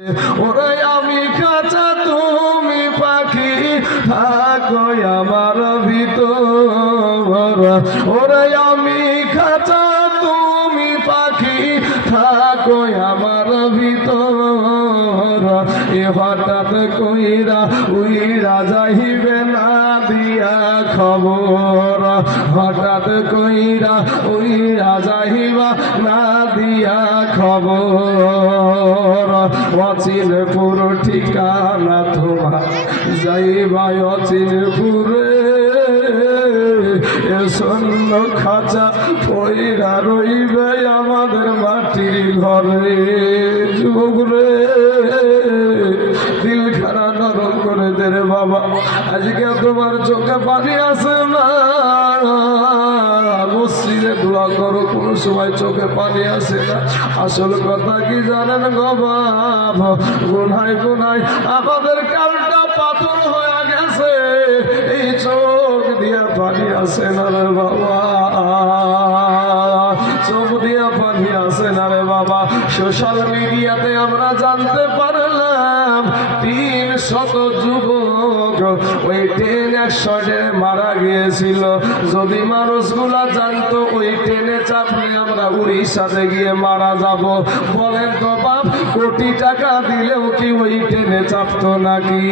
ওরে আমি খাঁচা তুমি পাখি থাকো আমার ভিতর, ওরে আমি খাঁচা তুমি পাখি থাকো আমার ভিতর। এ হঠাৎ কইরা উইরা যাইবে না দিয়া খবর, হঠাৎ কইরা উইরা যাইবা না দিয়া খবর। অচিনপুর ঠিকানা তোমার যাইবা অচিনপুরে, এ শূন্য খাঁচা পইরা রইবে আমাদের মাটির ঘরে। যুবক রে দিল খানা নরম করে দে রে বাবা, আজকে তোমার চোখে পানি আসে না, মসজিদে দোয়া করো কোনো সময় চোখে পানি আসে না। আসল কথা কি জানেন গো বাবা, গুনায় গুনায় আমাদের কালটা পাথর হয়ে গেছে, এই চোখ দিয়া পানি আসে না রে বাবা, চোখ দিয়া পানি আসে না রে বাবা। সোশ্যাল মিডিয়াতে আমরা জানতে পারলাম 300 যুবক ওই ট্রেন অ্যাক্সিডেন্টে মারা গিয়েছিল। যদি মানুষগুলা জানতো ওই ট্রেনে চাপলে আমরা উড়িষ্যাতে গিয়ে মারা যাব, বলেন তো বাপ, কোটি টাকা দিলেও কি ওই ট্রেনে চাপতো নাকি?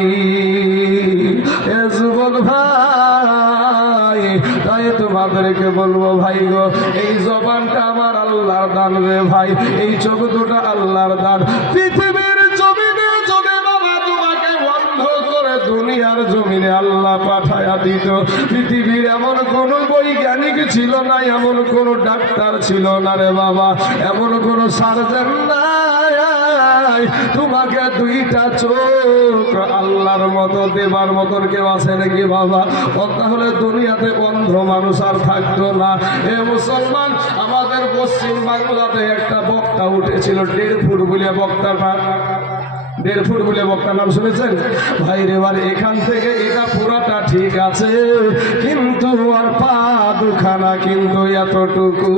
এ যুবক ভাই, তাই তোমাদেরকে বলবো ভাই গো, এই জবানটা আমার আল্লাহর দান রে ভাই, এই চোখ দুটা আল্লাহর দান। পৃথিবীর জমিনে যদি বাবা তোমাকে বন্ধ করে দুনিয়ার জমিনে আল্লাহ পাঠায়া দিত, পৃথিবীর এমন কোন বৈজ্ঞানিক ছিল না, এমন কোন ডাক্তার ছিল না রে বাবা, এমন কোন সার্জন নাই, তোমাকে দুইটা চোখ আল্লাহর মতো দেবার মতন কেউ আছে নাকি বাবা? তাহলে দুনিয়াতে অন্ধ মানুষ আর থাকতো না। এ মুসলমান, আমাদের পশ্চিম বাংলাতে একটা বক্তা উঠেছিল 1.5 ফুট বলে, বক্তাটা 1.5 ফুট বলে বক্তার নাম শুনেছেন ভাই রে? এবার এখান থেকে এটা পুরাটা ঠিক আছে, কিন্তু আর পা দুখানা কিন্তু এতটুকু।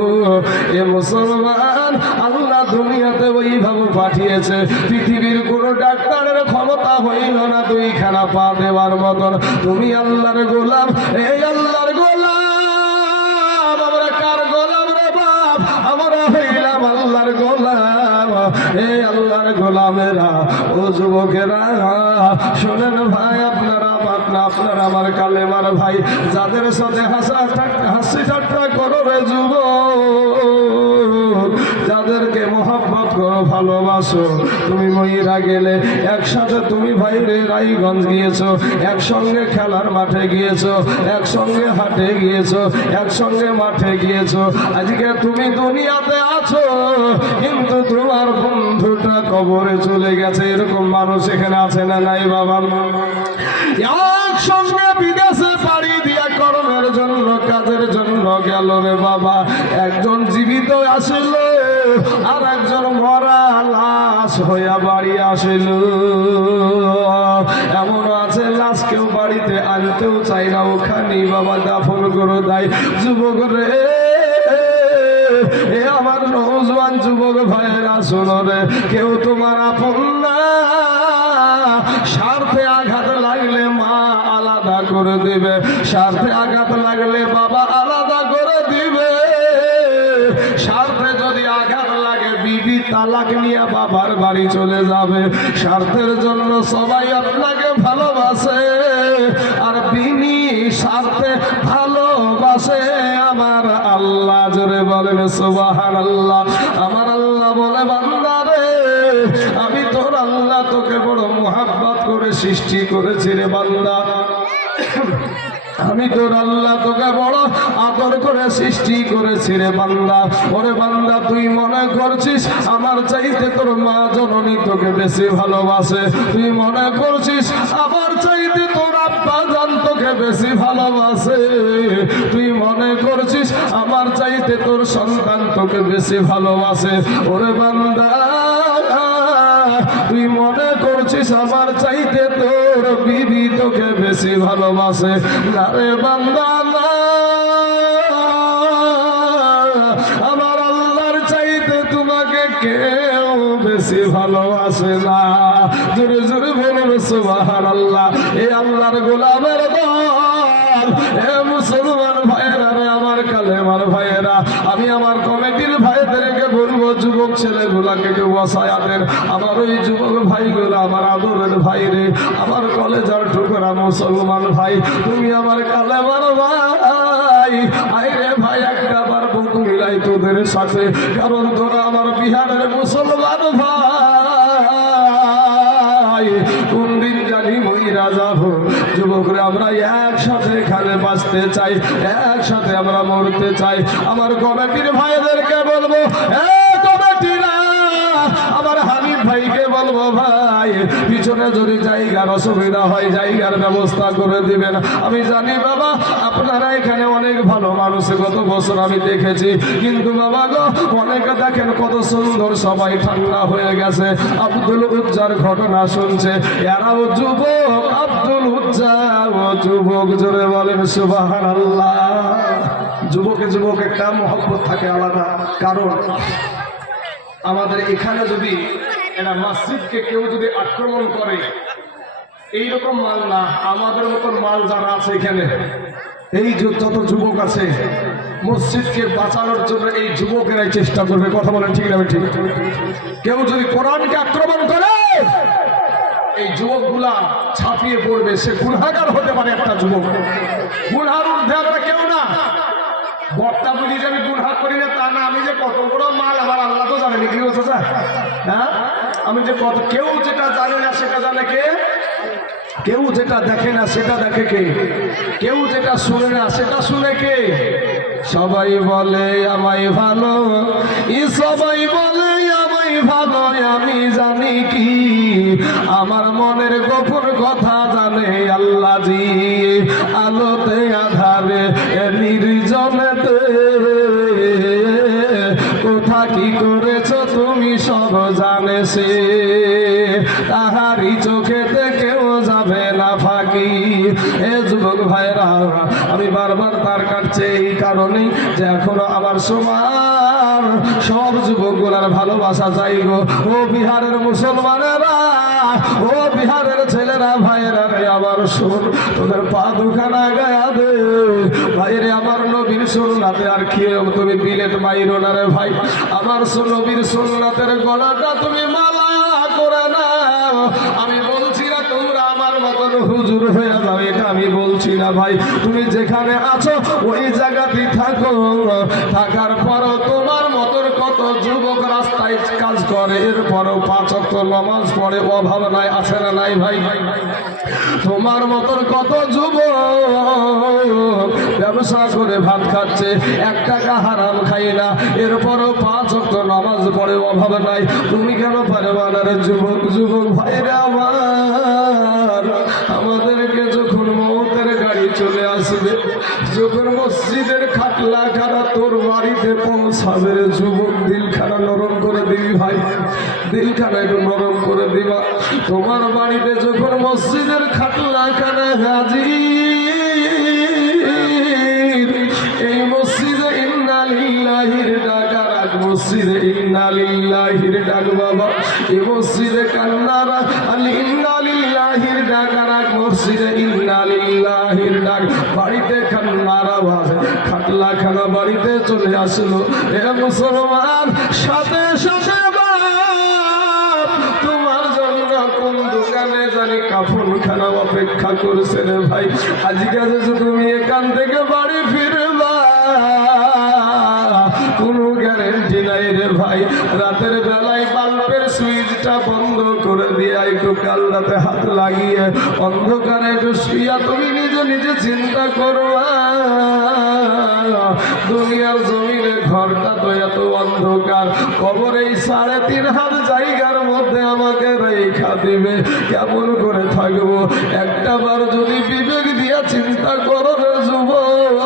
এ মুসলমান, আল্লাহ দুনিয়াতে ওইভাবে পাঠিয়েছে, পৃথিবীর কোন ডাক্তারের ক্ষমতা হইল না 2খানা পা দেওয়ার মতন। তুমি আল্লাহর গোলাম, এই আল্লাহর গোলাম। আমরা কার গোলাম রে বাপ? আমরা হইলাম আল্লাহর গোলাম। এই আল্লাহর গোলামেরা, ও যুবকেরা শোনেন ভাই, আপনারা আমার কালেমার ভাই, যাদের সাথে হাসি ঠাট্টা করো রে যুবক, যাদেরকে মহব্বত করো, ভালোবাসো, তুমি মহিরা গেলে একসাথে তুমি ভাই রে রায়গঞ্জ গিয়েছো, একসঙ্গে খেলার মাঠে গিয়েছো, একসঙ্গে হাটে গিয়েছো, একসঙ্গে মাঠে গিয়েছো, আজকে তুমি দুনিয়াতে আছো, কিন্তু তোমার বন্ধুটা কবরে চলে গেছে। এরকম মানুষ এখানে আছে না নাই বাবা? একসঙ্গে বিদেশে পাড়ি দিয়া কর্মের জন্য, কাজের জন্য গেল রে বাবা, একজন জীবিত আসিল আর একজন মরা লাশ হইয়া বাড়ি আসিল। এমন আছে লাশ কেউ বাড়িতে আনতেও চাই না, ওখানেই বাবা দাফন করে দেয়। যুবক রে, এ আমার নওজোয়ান যুবক ভাইয়েরা শোনো রে, কেউ তোমার আপন না, স্বার্থে আঘাত লাগলে মা আলাদা করে দিবে, স্বার্থে আঘাত লাগলে বাবা আলাদা করে দিবে, স্বার্থে যদি আঘাত লাগে বিবি তালাক নিয়ে বাবার বাড়ি চলে যাবে। স্বার্থের জন্য সবাই আপনাকে ভালোবাসে, আর বিনি স্বার্থে ভালোবাসে আমার আল্লাহ। জোরে বলেন সুবহানাল্লাহ। আমার আল্লাহ বলে, বান্দা রে, আমি তোর আল্লাহ তোকে বড় মুহাব্বত করে সৃষ্টি করেছি রে বান্দা, আমি তোর আল্লাহ তোকে বড় আদর করে সৃষ্টি করেছি রে বান্দা। ওরে বান্দা, তুই মনে করছিস আমার চাইতে তোর মা জননী তোকে বেশি ভালোবাসে, তুই মনে করছিস আমার চাইতে তোর আব্বা জান তোকে বেশি ভালোবাসে, তুই মনে করছিস আমার চাইতে তোর সন্তান তোকে বেশি ভালোবাসে। ওরে বান্দা, তুই মনে করছিস আমার চাইতে তোর বিবি তোকে বেশি ভালোবাসে, না রে বান্দা না, আমার আল্লাহর চাইতে তোমাকে কেউ বেশি ভালো ভালোবাসে না। জোরে জোরে বলবে সুবহানাল্লাহ। এ আল্লাহর গোলামের দল, এ মুসলমান ভাইয়েরা, আমার কালেমার ভাইয়েরা, আমি আমার কমিটির ভাইদেরকে বলবো, যুবক ছেলেগুলাকে কেউ বসায়া দেন। আমার ওই যুবক ভাইগুলো আমার আদরের ভাই রে, আমার কলেজার টুকরা মুসলমান ভাই, তুমি আমার কালেমার ভাই। আইরে ভাই, একটা বার বুক মিলাই তোদের সাথে, কারণ তোরা আমার বিহারের মুসলমান ভাই। কোন দিন জানি মইরা যাব। যুবকরা আমরা একসাথে এখানে বাঁচতে চাই, একসাথে আমরা মরতে চাই। আমার কমিটির ভাইদেরকে বলবো, কমিটিরা আমার হামিদ ভাইকে বলবো, ভাই পিছনে যদি জায়গার অসুবিধা হয় জায়গার ব্যবস্থা করে দিবেন। আমি জানি বাবা আপনারা এখানে অনেক ভালো মানুষ, গত বছর আমি দেখেছি, কিন্তু বাবা গো অনেকে দেখেন কত সুন্দর, সবাই ঠান্ডা হয়ে গেছে। আব্দুল উজ্জার ঘটনা শুনছে, এরাও যুবক, আব্দুল উজ্জা ও যুবক। জোরে বলেন সুবহানাল্লাহ। যুবকে যুবক একটা মহব্বত থাকে আলাদা। কারণ আমাদের এখানে যদি এরা মসজিদকে কেউ যদি আক্রমণ করে, এইরকম মাল না, আমাদের মতন মাল যারা আছে এখানে, এই যত যুবক আছে, মসজিদকে বাঁচানোর জন্য এই যুবকেরাই চেষ্টা করবে। কথা বলেন ঠিক না? ঠিক। কেউ যদি কোরআনকে আক্রমণ করে, এই যুবকগুলা ছাপিয়ে পড়বে। সে গুনাহগার হতে পারে একটা যুবক, গুনার ঊর্ধ্বে আমরা কেউ না। বক্তা বলি যে আমি গুনাহ করি না তা না, আমি যে কত বড় মাল আমার আল্লাহ তো জানে। কি বলছে স্যার? হ্যাঁ, আমি যে কত, কেউ যেটা জানে না সেটা জানে কে? কেউ যেটা দেখে না সেটা দেখে কে? কেউ যেটা শুনে না সেটা শুনে কে? সবাই বলে আমায় ভালো, সবাই বলে আমায় ভালো, আমি জানি কি আমার মনের গোপন কথা জানে আল্লাহ জি। আলোতে আধারে নির্জনেতে কোথা কি করেছ তুমি সব জানে সে, তাহারি চোখেতে কেউ যাবে না ফাঁকি। এ যুবক ভাইরা, আমি বারবার তার কাটছে এই কারণেই যে এখনো আমার সমান সব যুবকগুলার ভালোবাসা চাই গো। ও বিহারের মুসলমানেরা, ও বিহারের ছেলেরা, ভাইয়েরা রে, আবার শোন, তোদের পা দুখানা গায়া দে ভাইরে। আমার নবীর সুন্নাতে আর খেয়েও তুমি বিলেট মাইরো না রে ভাই। আমার নবীর সুন্নাতের গলাটা তুমি মালা করে নাও। আমি বলছি না তোমরা আমার মতন হুজুর হয়ে যাও, এটা আমি বলছি না ভাই। তুমি যেখানে আছো ওই জায়গাতেই থাকো। থাকার পরও তোমার মতন কত যুবক রাস্তায় কাজ করে, এরপরও 5 ওয়াক্ত নামাজ পড়ে, অভাব নাই, আছে না নাই ভাই? তোমার মতন কত যুবক ব্যবসা করে ভাত খাচ্ছে, 1 টাকা হারাম খাই না, এরপরও 5 ওয়াক্ত নামাজ পড়ে, অভাব নাই। তুমি কেন পারবা না রে যুবক? যুবক ভাইরা আমার, আমাদেরকে যখন মৌতের গাড়ি চলে আসবে, যখন মসজিদের খাটলা খানা তোর বাড়িতে পৌঁছাবে রে যুবক, দিলখানা নরম করে দিবি ভাই, দিলখানা একটু নরম করে দিবা। তোমার বাড়িতে যখন মসজিদের খাটলা খানা হাজির, এই মসজিদে ইন্না লিল্লাহির ডাক, মসজিদে ইন্না লিল্লাহির ডাক বাবা, এই মসজিদে কান্নারা আলি ইন্না লিল্লাহির ডাক, মসজিদে ইন্না লিল্লাহির ডাক। বাড়িতে কান্নার আওয়াজ, খাটলা খানা বাড়িতে চলে আসলো। এ মুসলমান, সাথে সাথে তোমার জন্য কোন দোকানে জানি কাপড় খানা অপেক্ষা করছে রে ভাই। আজকাল তুমি এখান থেকে বাড়ি ফিরবা কোনো গ্যারেন্টি নাই রে ভাই। রাতের বেলায় বাল্বের সুইচটা বন্ধ করে দিয়ে একটু কাল রাতে হাত লাগিয়ে অন্ধকারে একটু শুইয়া তুমি নিজে নিজে চিন্তা করবা, দুনিয়ার জমিনে ঘরটা তো এত অন্ধকার, কবর এই 3.5 হাত জায়গার মধ্যে আমাকে রেখা দিবে, কেমন করে থাকবো? একটা বার যদি বিবেক দিয়া চিন্তা করো রে যুবক,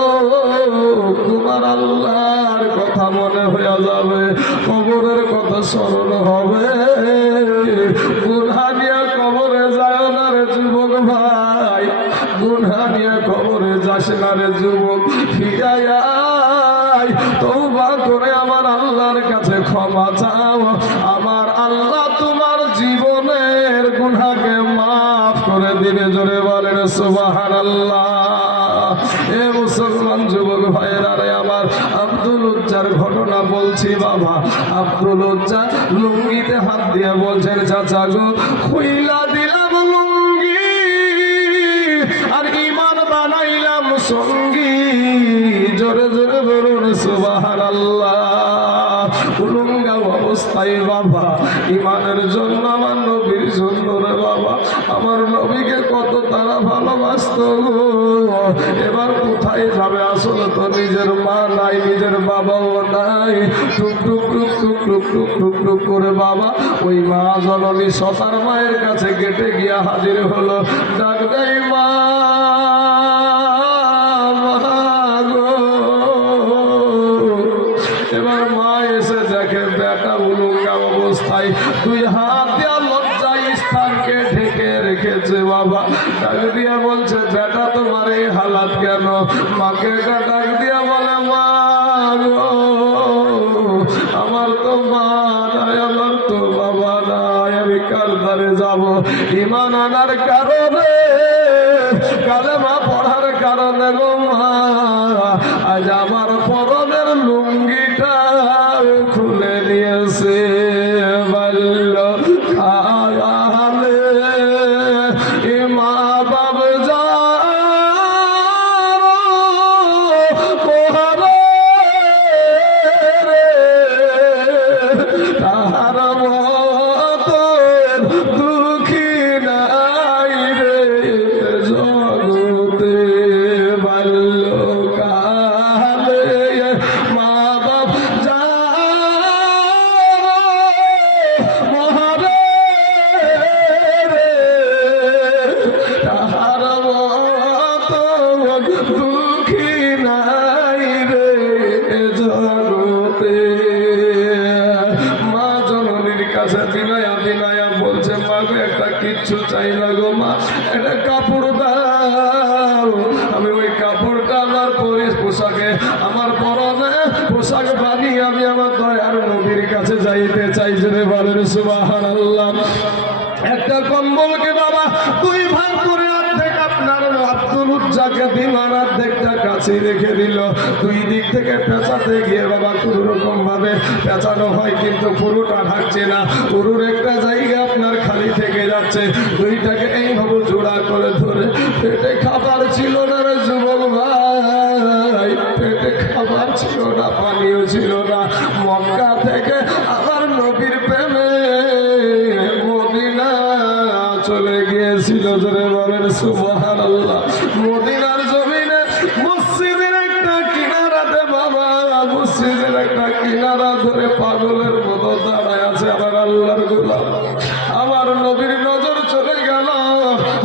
তোমার আল্লাহর কথা মনে হয়ে যাবে, কবরের কথা স্মরণ হবে। গুনাহ নিয়ে কবরে যায় না রে যুবক ভাই, গুনাহ নিয়ে কবরে যাস না রে যুবক। ফিরাইয়া তওবা করে আমার আল্লাহর কাছে ক্ষমা চাও। আমার আল্লাহ তোমার জীবনের গুনাহকে মাফ করে দিবে। জোরে বলেন সুবহানাল্লাহ। এ মুসলমান যুবক ভাইয়েরা রে আমার, আব্দুল উজ্জার ঘটনা বলছি বাবা। আব্দুল উজ্জা লুঙ্গিতে হাত দিয়ে বলছেন, চাচা গো খুইলা দিলাম লুঙ্গি আর ঈমান বানাইলাম সঙ্গী। জোরে জোরে বলুন সুবহানাল্লাহ। উলঙ্গা অবস্থায় বাবা ঈমানের জন্য, আমার নবীর জন্য রে বাবা, আমার নবীকে কত তারা ভালোবাসত। এবার কোথায় যাবে? আসলে তো নিজের মা নাই, নিজের বাবাও নাই। টুক টুক টুক টুক টুক টুক টুক টুক করে বাবা ওই মা জননী সতার মায়ের কাছে গেটে গিয়া হাজির হলো। ডাক দেয় মা, এবার মা এসে দেখে বেটা উলঙ্গা অবস্থায় দুই হাত দিয়া লজ্জায় স্থানকে ঢেকে রেখেছে বাবা। ডাক দিয়া বলছে, বেটা তোমার এই হালাত কেন? মাকে ডাক দিয়া বলে, মা গো আমার তো মা নাই, আমার তো বাবা নাই, আমি কার ধারে যাব? ঈমান আনার কারণে, কালেমা পড়ার কারণে গো মা আজ আমার পরনের লুঙ্গিটা খুলে নিয়েছে। বলল খালে মা বাব যা তাহার মতো দুঃখী নাই রে জগতে। বলল কালে মা বাপ যা মহারে রে তাহার মতো দুঃখী নাই রে জগতে। মা জননীর কাছে বিনয়া বিনয়া বলছে, মা গো একটা কিচ্ছু চাই না গো মা, একটা কাপড় দাও। আমি ওই কাপড়টা আমার পোশাকে, আমার পরনে পোশাক বানিয়ে আমি আমার দয়ার নবীর কাছে যাইতে চাই। জোরে বলেন সুবহানাল্লাহ। একটা কম্বলকে বাবা দুই ভাগ করে অর্ধেক আপনার আব্দুল উজ্জাকে দিলাম, অর্ধেকটা কাছে রেখে দিল। দুই দিক থেকে পেঁচাতে গিয়ে বাবা কোনো রকম ভাবে পেঁচানো হয়, কিন্তু পুরোটা ঢাকছে না। পুরোর একটা জায়গা আপনার খালি থেকে যাচ্ছে। দুইটাকে এইভাবে জোড়া করে ধরে, পেটে খাবার ছিল না রে যুবক ভাই, পেটে খাবার ছিল না, পানিও ছিল না। মক্কা থেকে আমার নবীর প্রেমে মদিনা চলে গিয়েছিল। জোরে বলেন সুবহানাল্লাহ। মদিনার জমিনে মসজিদের একটা কিনারাতে বাবা, মসজিদের একটা কিনারা ধরে পাগলের মতো দাঁড়ায় আছে আমার আল্লাহর গোলাম। আমার নবীর নজর চলে গেল।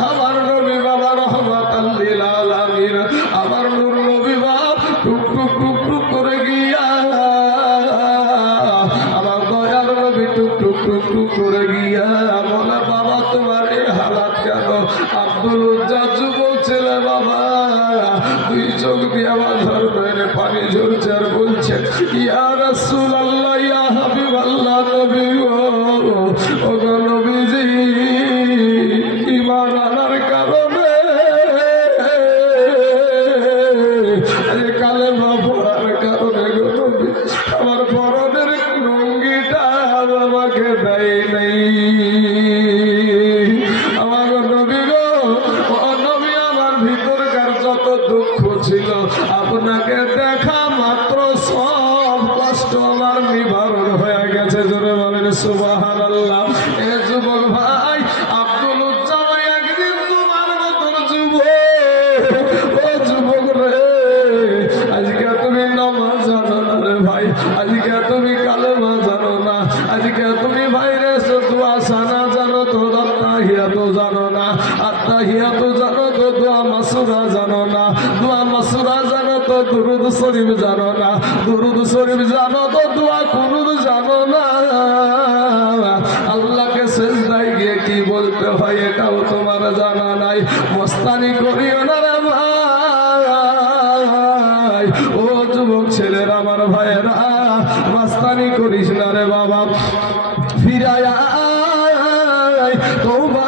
আমার নবী বাবা রহমাতাল লিল আলামিন, আমার নূর নবী বাপ টুক টুক টুক টুক করে গিয়া, আমার দয়ার নবী টুক টুক টুক টুক করে গিয়া বলে, বাবা তোমার এই হালাত কেন? আব্দুল উজ্জা যুবক ছেলে বাবা, দুই চোখ দিয়ে আমার ধর্মের পানি ঝরছে আর বলছে, ইয়া রাসূলুল্লাহ, ইয়া হাবিবাল্লাহ, নবী ও গো নবীজি, ঈমান আনার কারণে, কালেমা পড়ার কারণে গো নবী আমার পরনের লুঙ্গিটা আমাকে দেয় নাই। আমার নবী গো, ও নবী, আমার ভিতরকার যত দুঃখ ছিল আপনাকে দেখা মাত্র সব কষ্ট আমার নিবারণ হয়ে গেছে। জোরে বলেন সুবহানাল্লাহ। এ যুবক ভাই, আব্দুল উজ্জা একদিন তোমার মতন যুবক, ও যুবক রে, আজকে তুমি নামাজ জানো না রে ভাই, আজকে তুমি কালেমা জানো না, আজকে তুমি ভাইরে দোয়া সানা জানো তো, আত্তাহিয়াত জানো না, আত্তাহিয়াত জানো তো, দোয়া মাসুরা জানো না, দোয়া মাসুরা জানো তো, দুরুদ শরীফ জানো না, দুরুদ শরীফ জানো তো, দোয়া কুনুত জানো না। আল্লাহকে সিজদায় গিয়ে কি বলতে হয় এটাও তোমার জানা নাই। মস্তানি করিও না রে ভাই, ও যুবক ছেলেরা, আমার ভাইয়েরা, মস্তানি করিস না রে বাবা। ফিরায় তওবা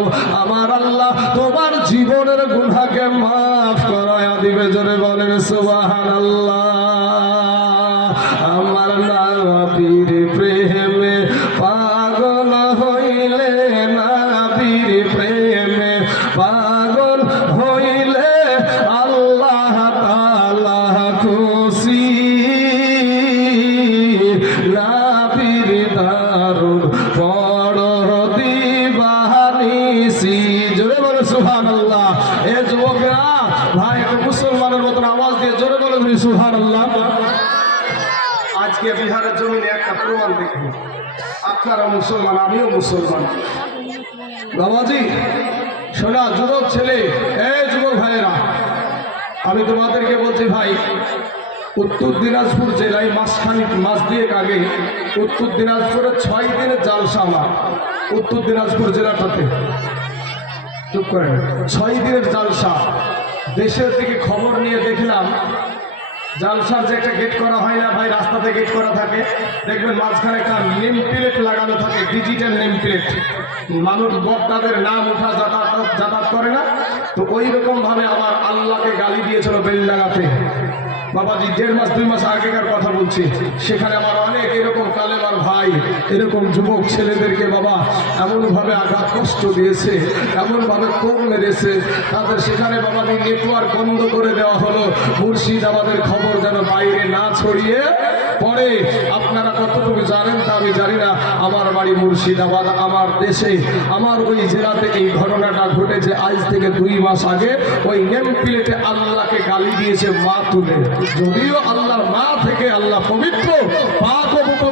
দাও, আমার আল্লাহ তোমার জীবনের গুনাহকে মাফ করায়া দিবে। জোরে বলেন সুবহানাল্লাহ। আমার নবীর প্রেমে পাগল হইলে, নবীর প্রেমে পাগল হইলে আল্লাহ তাআলা খুশি। নবীর দারুন বড় দিবানিসি। জোরে বলে সুবহানাল্লাহ। এ যুবকেরা ভাই, মুসলমানের মতন আওয়াজ দিয়ে জোরে বলে সুবহানাল্লাহ। আজকে বিহারের জমিনে একটা প্রমাণ দেখুন, আপনারা মুসলমান, আমিও মুসলমান। বাবাজি শোনা, যুবক ছেলে, এই যুবক ভাইয়েরা, আমি তোমাদেরকে বলছি ভাই, উত্তর দিনাজপুর জেলায় মাস দুয়েক আগে উত্তর দিনাজপুরের 6 দিনের জালসা। আমার উত্তর দিনাজপুর জেলাটাতে, চুপ করেন, 6 দিনের জালসা। দেশের দিকে খবর নিয়ে দেখলাম, জালসার যে একটা গেট করা হয় না ভাই, রাস্তাতে গেট করা থাকে, দেখবেন মাঝখানে একটা নেম প্লেট লাগানো থাকে, ডিজিটাল নেম প্লেট। মানুষ বক্তাদের নাম উঠা যাতায়াত করে না, তো ওই রকম ভাবে আমার আল্লাহকে গালি দিয়েছিল বেলডাঙ্গাতে। বাবাজি 1.5 মাস 2 মাস আগেকার কথা বলছি। সেখানে আমার অনেক এরকম কালেমার ভাই, এরকম যুবক ছেলেদেরকে বাবা এমনভাবে আঘাত কষ্ট দিয়েছে, এমনভাবে কোপ মেরেছে, তাদের সেখানে বাবাজি নেটওয়ার্ক বন্ধ করে দেওয়া হলো, মুর্শিদাবাদের খবর যেন বাইরে না ছড়িয়ে পড়ে। আপনারা কতটুকু জানেন তা আমি জানি না। আমার বাড়ি মুর্শিদাবাদ, আমার দেশে, আমার ওই জেলাতে এই ঘটনাটা ঘটেছে। আজ থেকে 2 মাস আগে ওই নেম প্লেটে আল্লাহকে গালি দিয়েছে মা তুলে। যদিও আল্লাহর মা থেকে আল্লাহ পবিত্র, পাক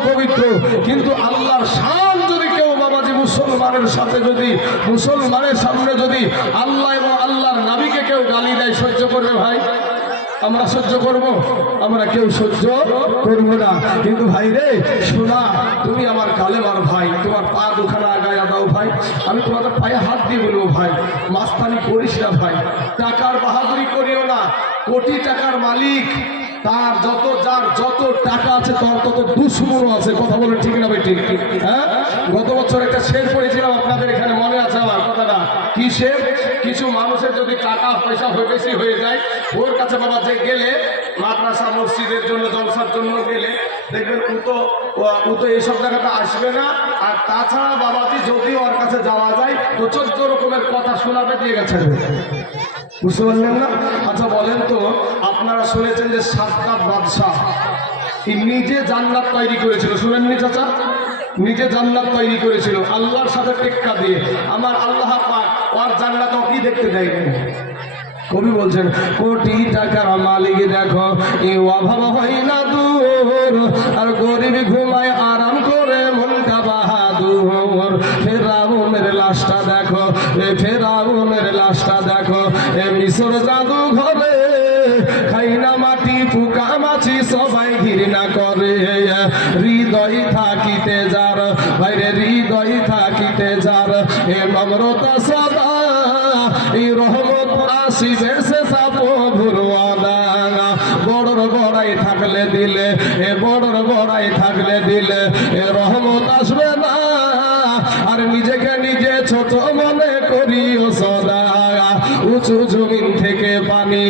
পবিত্র, কিন্তু আল্লাহর শান যদি কেউ বাবাজি মুসলমানের সাথে, যদি মুসলমানের সামনে যদি আল্লাহ এবং আল্লাহর নবীকে কেউ গালি দেয়, সহ্য করবে ভাই? আমরা সহ্য করব? আমরা কেউ সহ্য করবো না। কিন্তু ভাই রে শোনা, তুমি আমার কালেমার ভাই, তোমার পা দুখানা আগায় দাও ভাই। আমি তোমাদের পায়ে হাত দিয়ে বলবো ভাই, মাস্তানি করিস না ভাই, টাকার বাহাদুরি করিও না। কোটি টাকার মালিক, তার যার যত টাকা আছে তার তত দুশ্মনও আছে। কথা বলে ঠিক না ভাই? ঠিক। হ্যাঁ, গত বছর একটা শের পড়েছিলাম, আপনাদের এখানে মনে আছে আমার কথাটা? কি শের? কিছু মানুষের যদি টাকা পয়সা বেশি হয়ে যায়, ওর কাছে বাবা যে গেলে, মাদ্রাসা মসজিদের জন্য, জলসার জন্য গেলে, দেখবেন ও তো এইসব জায়গাটা আসবে না। আর তাছাড়া বাবাজি যদি ওর কাছে যাওয়া যায় তো 14 রকমের কথা শোনাবে, দিয়ে গেছে। বুঝতে পারলেন না? আচ্ছা বলেন তো, আপনারা শুনেছেন যে সাদ্দাত বাদশাহ নিজে জান্নাত তৈরি করেছিল, শুনেননি চাচা? নিজে জান্নাত তৈরি করেছিল আল্লাহর সাথে টেক্কা দিয়ে। আমার আল্লাহ পাক ওর জান্নাতও কি দেখতে দেয়নি। কবি বলছেন, কোটি টাকার মালিক দেখো এ অভাব হয় না দূর, আর গরিব ঘুমায় আরাম করে মনটা বাহাদুর। ফেরাউনের লাশটা দেখো, ফেরাউনের লাশটা দেখো, মিশর জাদু ঘরে খাই না মাটি, পোকা মাছি সবাই ঘৃণা করে। হৃদয় থাকিতে যার বাইরে, হৃদয় থাকিতে যার, এ নম্রতা সদা এই রহমত আসিবে সে সাপোর ওয়াদা। বড়র বড়াই থাকলে দিলে, এ বড়র বড়াই থাকলে দিলে, এ রহমত আসবে না। আর নিজেকে নিজে ছোট মনে করিও সদা। উঁচু জমিন থেকে পানি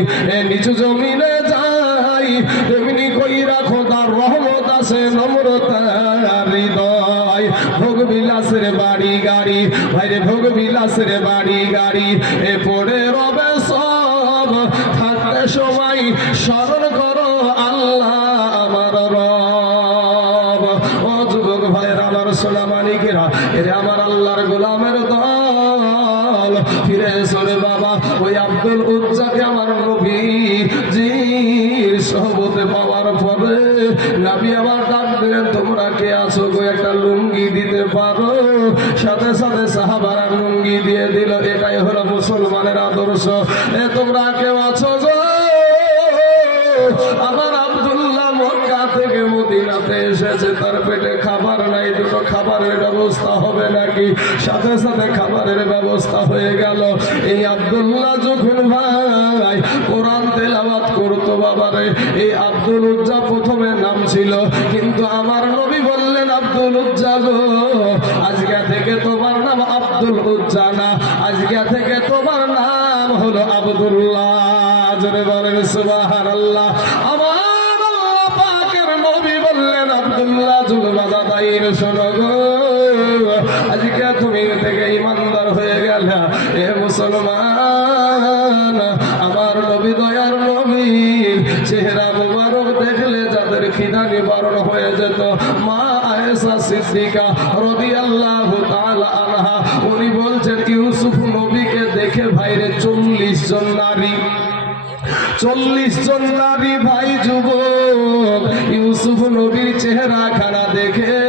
নিচু জমিনে যায়, তেমনি কইরা খোদার রহমত আসে নম্রতা হৃদয়। ভোগ বিলাসের বাড়ি গাড়ি ভাইরে, ভোগ বিলাসের বাড়ি গাড়ি, এ পড়ে রবে সব। থাকতে সময় স্মরণ করো আল্লাহ আমার রব। ও যুবক ভাইয়ের আমার সোনা মানিকেরা, এরে আমার আল্লাহর গোলামের দল, ফিরে এসো বাবা। ওই আব্দুল উজ্জাকে আমার নবীজির সহবতে পাওয়ার পরে নবী আমার ডাক দিলেন, তোমরা কে আছো গো, একটা লুঙ্গি দিতে পারো? সাথে সাথে সাহাবারা লুঙ্গি দিয়ে দিল। এটাই হলো মুসলমানের আদর্শ। এ তোমরা কেউ আছো গো? আমার আব্দুল্লাহ মক্কা থেকে মদিনাতে এসেছে, তার পেটে খাবার নাই, দুটো খাবারের ব্যবস্থা হবে নাকি? সাথে সাথে খাবারের ব্যবস্থা হয়ে গেল। এই আব্দুল্লাহ যখন ভাই কোরআন তেলাওয়াত করতো বাবারে, এই আব্দুল উজ্জা প্রথমে নাম ছিল, কিন্তু আমার নবী বললেন, আব্দুল উজ্জা গো, আজকে থেকে তোমার নাম আব্দুল আব্দুল উজ্জা না, আজকে থেকে তোমার নাম হলো আব্দুল্লাহ। জোরে বলেন সুবহানাল্লাহ। আমার আল্লাহ পাকের নবী বললেন, আব্দুল্লাহ জুলবাজাদাইর শোনো গো, আজকে তুমি থেকে ইমানদার হয়ে গেলে এ মুসলমান। আমার নবী দয়ার নবী চেহারা মুবারক দেখলে যাদের খিদা নিবারণ হয়ে যেত, মা আয়েশা সিদ্দিকা রাদিয়াল্লাহু তাআলা আনহা উনি বলছেন, ইউসুফ নবীকে দেখে ভাইরে 40 জন নারী, 40 জন নারী ভাই যুবক ইউসুফ নবীর চেহারা খানা দেখে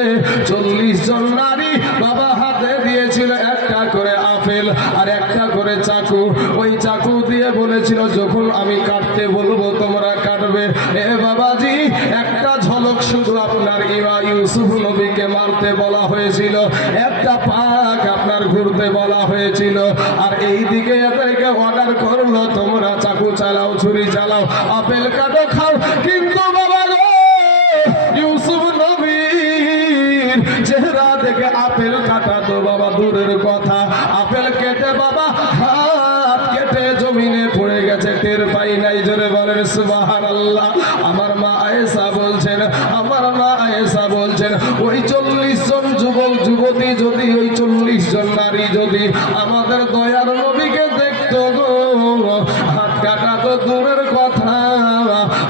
40 জন নারী বাবা হাতে দিয়েছিল একটা করে আপেল আর একটা করে চাকু। ওই চাকু দিয়ে বলেছিল, যখন আমি কাটতে বলবো তোমরা কাটবে। এ বাবাজি, একটা ঝলক শুধু আপনার ইউসুফ নবীকে মারতে বলা হয়েছিল, একটা পাক আপনার ঘুরতে বলা হয়েছিল, আর এই দিকে এদেরকে অর্ডার করলো তোমরা চাকু চালাও, ছুরি চালাও, আপেল কাটো, খাও। কিন্তু বাবা গো, ইউসুফ নবীর চেহারা দেখে আপেল কাটা তো বাবা দূরের কথা, আপেল কেটে বাবা হাত কেটে জমিনে পড়ে গেছে, টের পাই নাই। জোরে বলেন সুবহানাল্লাহ। আমার মা আয়েশা বলছেন, আমার মা আয়েশা বলছেন, ওই 40 জন যুবক যুবতী যদি, ওই 40 জন নারী যদি আমাদের দয়ার নবীকে দেখতো গো, হাত কাটা তো দূরের কথা,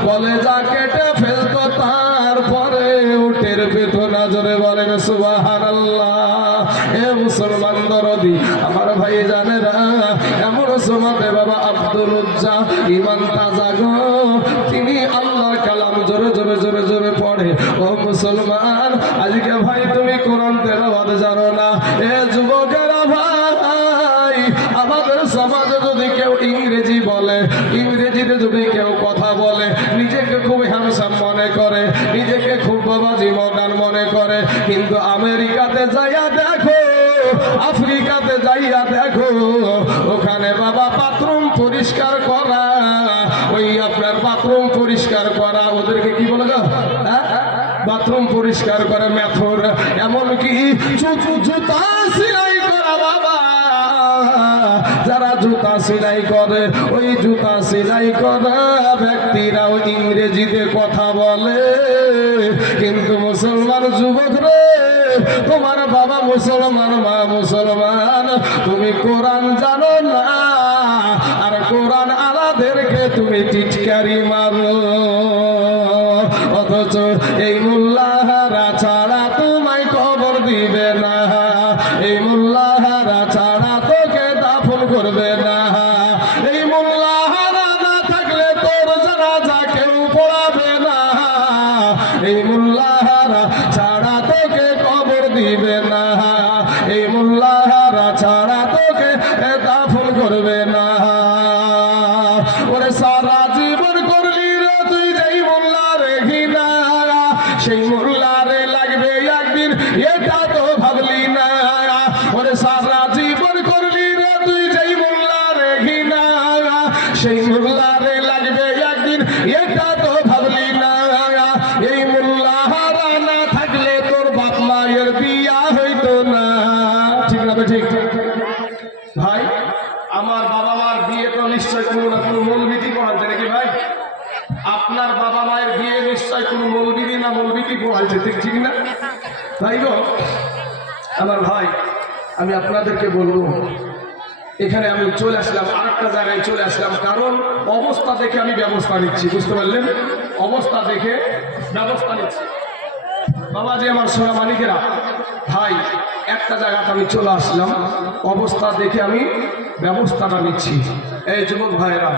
বলে যা কেটে ফেলতো, তারপরে উঠের বেতনা। জোরে বলেন সুবহানাল্লাহ। এ মুসলমান দরদি আমার ভাই জানেরা, এমন সময় বাবা আব্দুল উজ্জা ইমান তাজা গো, তিনি আল্লাহর কালাম জোরে জোরে জোরে জোরে পড়ে। ও মুসলমান, আজকে ভাই তুমি কোরআন তেলাওয়াত জানো না, এ যুবকেরা ভাই, আমাদের সমাজে যদি কেউ ইংরেজি বলে, ইংরেজিতে যদি কেউ কথা বলে, নিজেকে খুব হ্যান্ডসাম মনে করে, নিজেকে খুব বাবাজি মডার্ন মনে করে, কিন্তু আমেরিকাতে যাইয়া দেখো, আফ্রিকাতে যাইয়া দেখো, ওখানে বাবা বাথরুম পরিষ্কার করা, ওই আপনার বাথরুম পরিষ্কার করা, ওদেরকে কি বলে গো, বাথরুম পরিষ্কার করে মেথর, এমনকি জুতা সেলাই করা বাবা, যারা জুতা সেলাই করে, ওই জুতা সেলাই করা ব্যক্তিরাও ইংরেজিতে কথা বলে। কিন্তু মুসলমান যুবক রে, তোমার বাবা মুসলমান, মা মুসলমান, তুমি কোরআন জানো না, আর কোরআন আলাদেরকে তুমি টিটকারি মারো, অথচ এই মোল্লাহারা ছাড়া তোমায় কবর দিবে না, এই মোল্লাহারা ছাড়া তোকে দাফন করবে না, এই মোল্লাহারা না থাকলে তোর জানাজা কেউ পড়াবে না, এই মোল্লাহারা ছাড়া তোকে কবর দিবে না, এই মোল্লাহারা ছাড়া তোকে দাফন করবে না। ওরে সারা জীবন করলি রে তুই যেই মোল্লারে ঘৃণা, সেই মোল্লারে লাগবে একদিন, এটা তো ভাবলি না। ওরে সারা জীবন করলি রে তুই যেই মোল্লারে ঘৃণা, সেই মোল্লারে লাগবে একদিন, এটা তো ভাবলি না। এই মোল্লাহারা না থাকলে তোর বাপ মায়ের বিয়া হইতো না। ঠিক না? ঠিক ভাই, আমার বাবা মার বিয়ে তো নিশ্চয় কোনো না কোনো মৌলবি পড়াচ্ছে নাকি ভাই? আপনার বাবা মায়ের বিয়ে নিশ্চয় কোনো মৌলবি না মৌলবি পড়াচ্ছে, ঠিক না ভাই গো? আমার ভাই, আমি আপনাদেরকে বলবো, এখানে আমি চলে আসলাম, আরেকটা জায়গায় চলে আসলাম, কারণ অবস্থা দেখে আমি ব্যবস্থা নিচ্ছি, বুঝতে পারলেন? অবস্থা দেখে ব্যবস্থা নিচ্ছি। বাবাজি আমার সোনা মানিকেরা, ভাই, একটা জায়গাতে আমি চলে আসলাম, অবস্থা দেখে আমি ব্যবস্থাটা নিচ্ছি। এই যুবক ভাইয়েরা,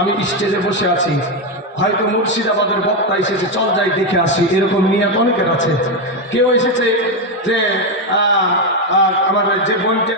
আমি স্টেজে বসে আছি, হয়তো মুর্শিদাবাদের বক্তা এসেছে, চল যাই দেখে আসি, এরকম নিয়ত অনেকের আছে। কেউ এসেছে যে আমার যে বোনকে